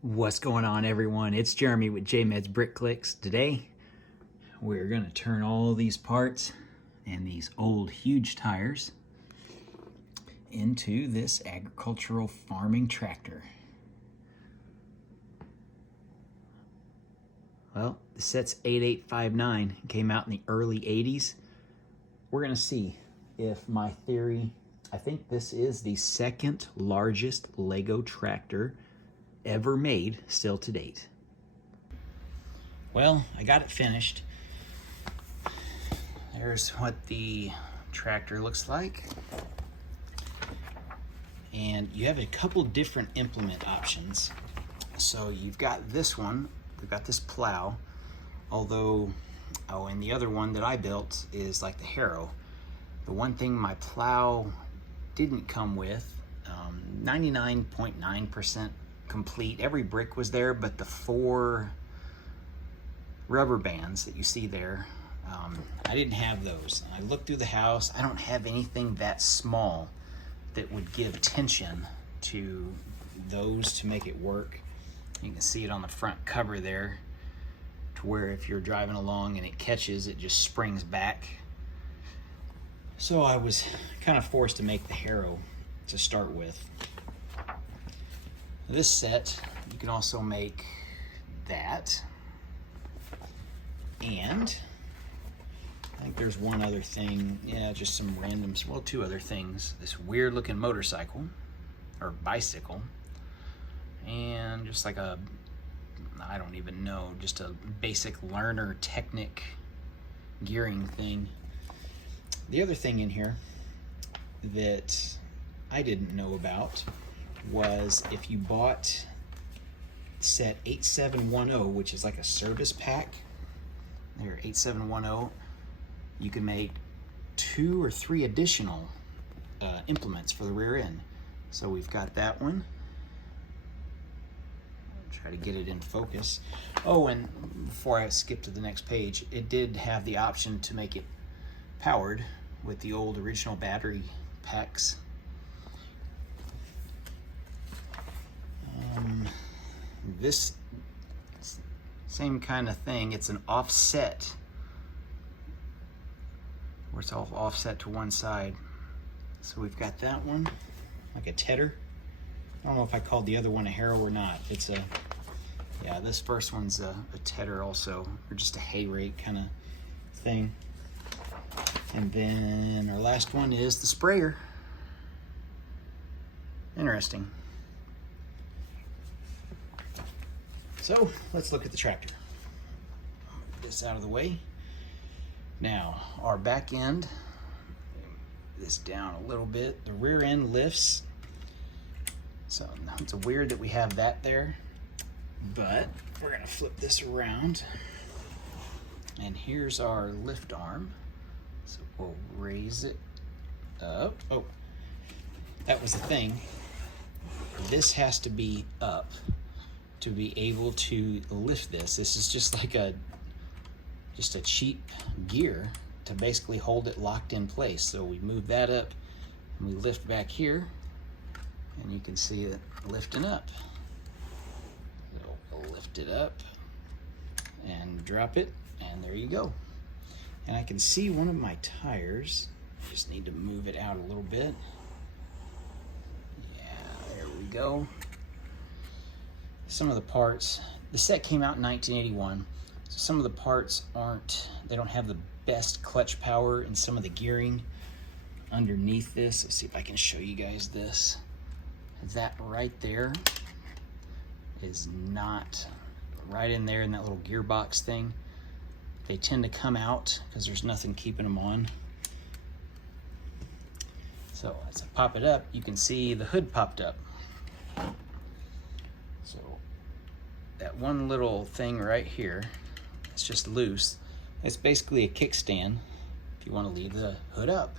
What's going on, everyone? It's Jeremy with JMED's Brick Clicks. Today, we're going to turn all these parts and these old huge tires into this agricultural farming tractor. Well, the set's 8859, came out in the early 80s. We're going to see if my theory, I think this is the second largest Lego tractor ever made still to date. Well, I got it finished. There's what the tractor looks like. And you have a couple different implement options. So you've got this one, we've got this plow, although, and the other one that I built is like the harrow. The one thing my plow didn't come with, 99.9% complete. Every brick was there, but the 4 rubber bands that you see there, I didn't have those. I looked through the house. I don't have anything that small that would give tension to those to make it work. You can see it on the front cover there, to where if you're driving along and it catches, it just springs back. So I was kind of forced to make the harrow to start with. This set, you can also make that. And I think there's one other thing, just some random, well, 2 other things. This weird looking motorcycle, or bicycle, and just like a, I don't even know, just a basic learner Technic gearing thing. The other thing in here that I didn't know about was if you bought set 8710, which is like a service pack, there, 8710, you can make 2 or 3 additional implements for the rear end. So we've got that one. I'll try to get it in focus. Oh, and before I skip to the next page, it did have the option to make it powered with the old original battery packs. This same kind of thing, it's an offset, where it's all offset to one side. So we've got that one, like a tedder. I don't know if I called the other one a harrow or not. It's a, yeah, this first one's a tedder also, or just a hay rake kind of thing. And then our last one is the sprayer. Interesting. So let's look at the tractor. Move this out of the way. Now, our back end, move this down a little bit. The rear end lifts. So it's weird that we have that there, but we're gonna flip this around. And here's our lift arm. So we'll raise it up. Oh, that was the thing. This has to be up to be able to lift this. This is just like just a cheap gear to basically hold it locked in place. So we move that up and we lift back here, and you can see it lifting up. So we'll lift it up and drop it, and there you go. And I can see one of my tires. Just need to move it out a little bit. Yeah, there we go. Some of the parts, the set came out in 1981, so some of the parts they don't have the best clutch power in some of the gearing underneath this. Let's see if I can show you guys this. That right there is not right in there in that little gearbox thing. They tend to come out because there's nothing keeping them on. So as I pop it up, you can see the hood popped up. So that one little thing right here, it's just loose. It's basically a kickstand if you want to leave the hood up.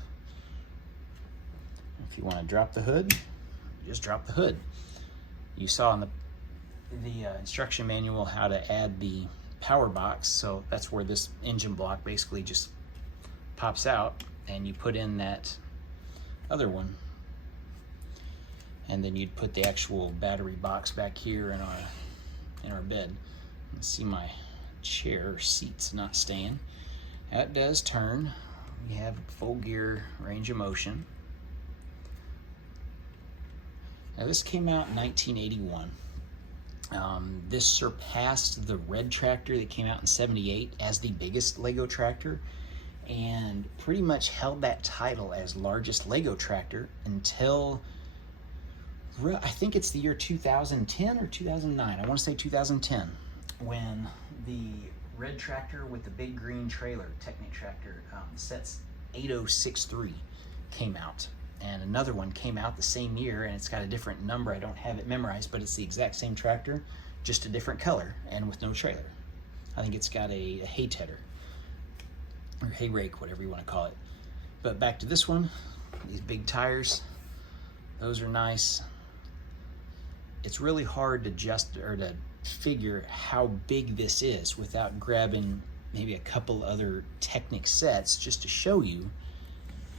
If you want to drop the hood, just drop the hood. You saw in the instruction manual how to add the power box, so that's where this engine block basically just pops out, and you put in that other one. And then you'd put the actual battery box back here in our in our bed. You see my chair or seat's not staying. Now it does turn. We have full gear range of motion. Now this came out in 1981. This surpassed the red tractor that came out in 78 as the biggest Lego tractor, and pretty much held that title as largest Lego tractor until I think it's the year 2010 or 2009. I want to say 2010, when the red tractor with the big green trailer, Technic tractor, sets 8063 came out. And another one came out the same year, and it's got a different number. I don't have it memorized, but it's the exact same tractor, just a different color and with no trailer. I think it's got a hay tedder or hay rake, whatever you want to call it. But back to this one, these big tires, those are nice. It's really hard to figure how big this is without grabbing maybe a couple other Technic sets just to show you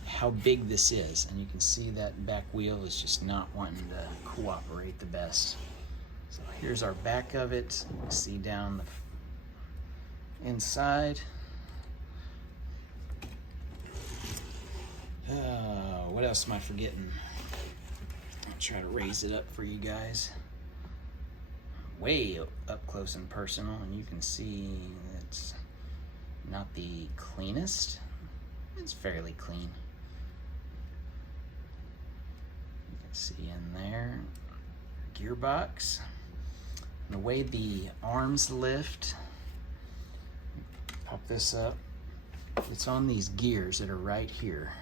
how big this is. And you can see that back wheel is just not wanting to cooperate the best. So here's our back of it. You can see down the inside. What else am I forgetting? I'll try to raise it up for you guys. Way up close and personal, and you can see it's not the cleanest. It's fairly clean. You can see in there, gearbox. And the way the arms lift, pop this up, it's on these gears that are right here.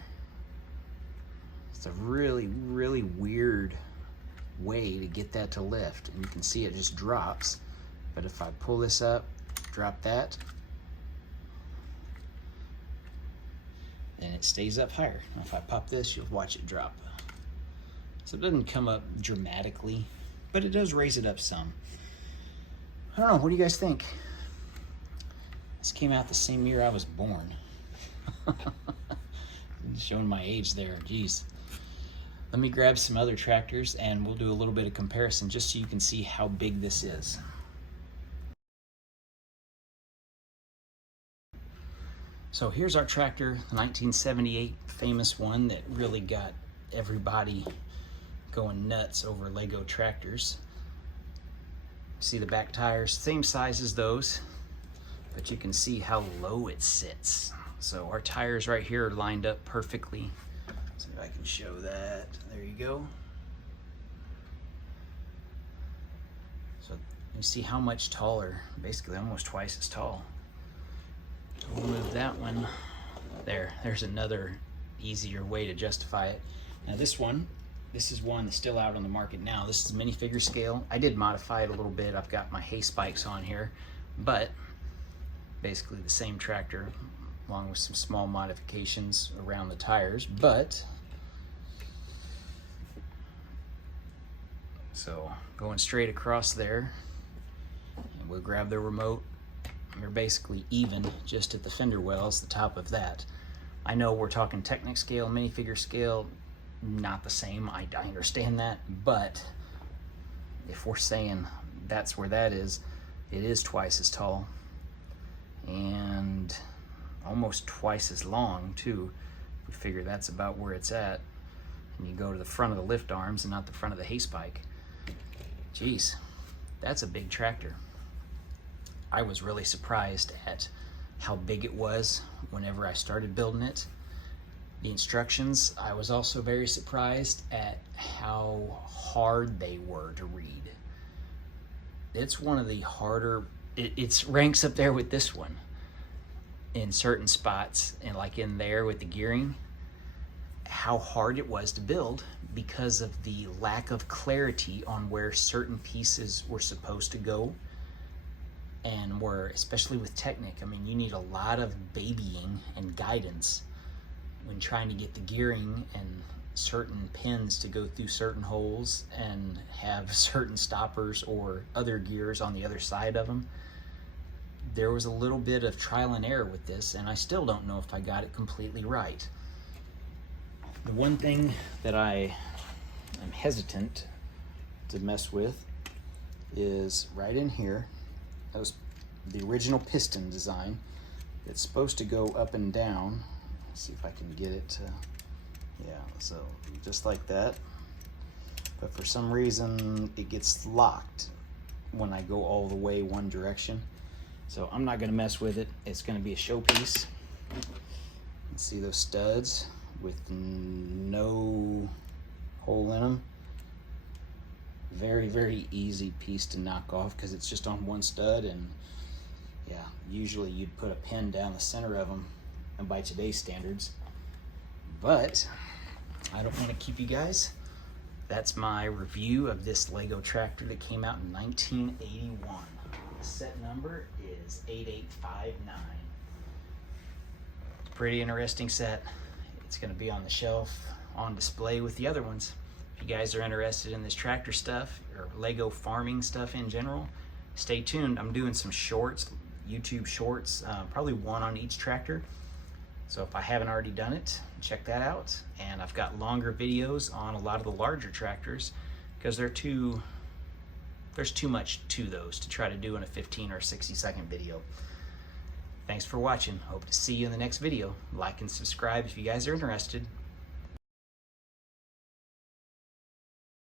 It's a really, really weird way to get that to lift, and you can see it just drops. But if I pull this up, drop that, then it stays up higher. Now if I pop this, you'll watch it drop. So it doesn't come up dramatically, but it does raise it up some. I don't know, what do you guys think? This came out the same year I was born. Showing my age there, geez. Let me grab some other tractors and we'll do a little bit of comparison just so you can see how big this is. So here's our tractor, the 1978 famous one that really got everybody going nuts over Lego tractors. See the back tires, same size as those, but you can see how low it sits. So our tires right here are lined up perfectly. See if I can show that. There you go. So you see how much taller, basically almost twice as tall. So we'll move that one. There's another easier way to justify it. Now this is one that's still out on the market now. This is minifigure scale. I did modify it a little bit. I've got my hay spikes on here, but basically the same tractor, along with some small modifications around the tires. But so going straight across there, and we'll grab the remote. They're basically even just at the fender wells, the top of that. I know we're talking Technic scale, minifigure scale, not the same. I understand that, but if we're saying that's where that is, it is twice as tall and almost twice as long too. We figure that's about where it's at, and you go to the front of the lift arms and not the front of the hay spike. Geez, that's a big tractor. I was really surprised at how big it was whenever I started building it. The instructions, I was also very surprised at how hard they were to read. It's one of the harder, it ranks up there with this one in certain spots, and like in there with the gearing, how hard it was to build because of the lack of clarity on where certain pieces were supposed to go. And where, especially with Technic, I mean, you need a lot of babying and guidance when trying to get the gearing and certain pins to go through certain holes and have certain stoppers or other gears on the other side of them. There was a little bit of trial and error with this, and I still don't know if I got it completely right. The one thing that I am hesitant to mess with is right in here. That was the original piston design. It's supposed to go up and down. Let's see if I can get it to, yeah, so just like that. But for some reason it gets locked when I go all the way one direction. So I'm not gonna mess with it. It's gonna be a showpiece. See those studs with no hole in them? Very, very easy piece to knock off because it's just on one stud, and yeah, usually you'd put a pin down the center of them, and by today's standards. But I don't want to keep you guys. That's my review of this Lego tractor that came out in 1981. The set number is 8859. Pretty interesting set. It's going to be on the shelf on display with the other ones. If you guys are interested in this tractor stuff or Lego farming stuff in general, stay tuned. I'm doing some shorts, YouTube shorts, probably one on each tractor. So if I haven't already done it, check that out. And I've got longer videos on a lot of the larger tractors because there's too much to those to try to do in a 15 or 60-second video. Thanks for watching. Hope to see you in the next video. Like and subscribe if you guys are interested.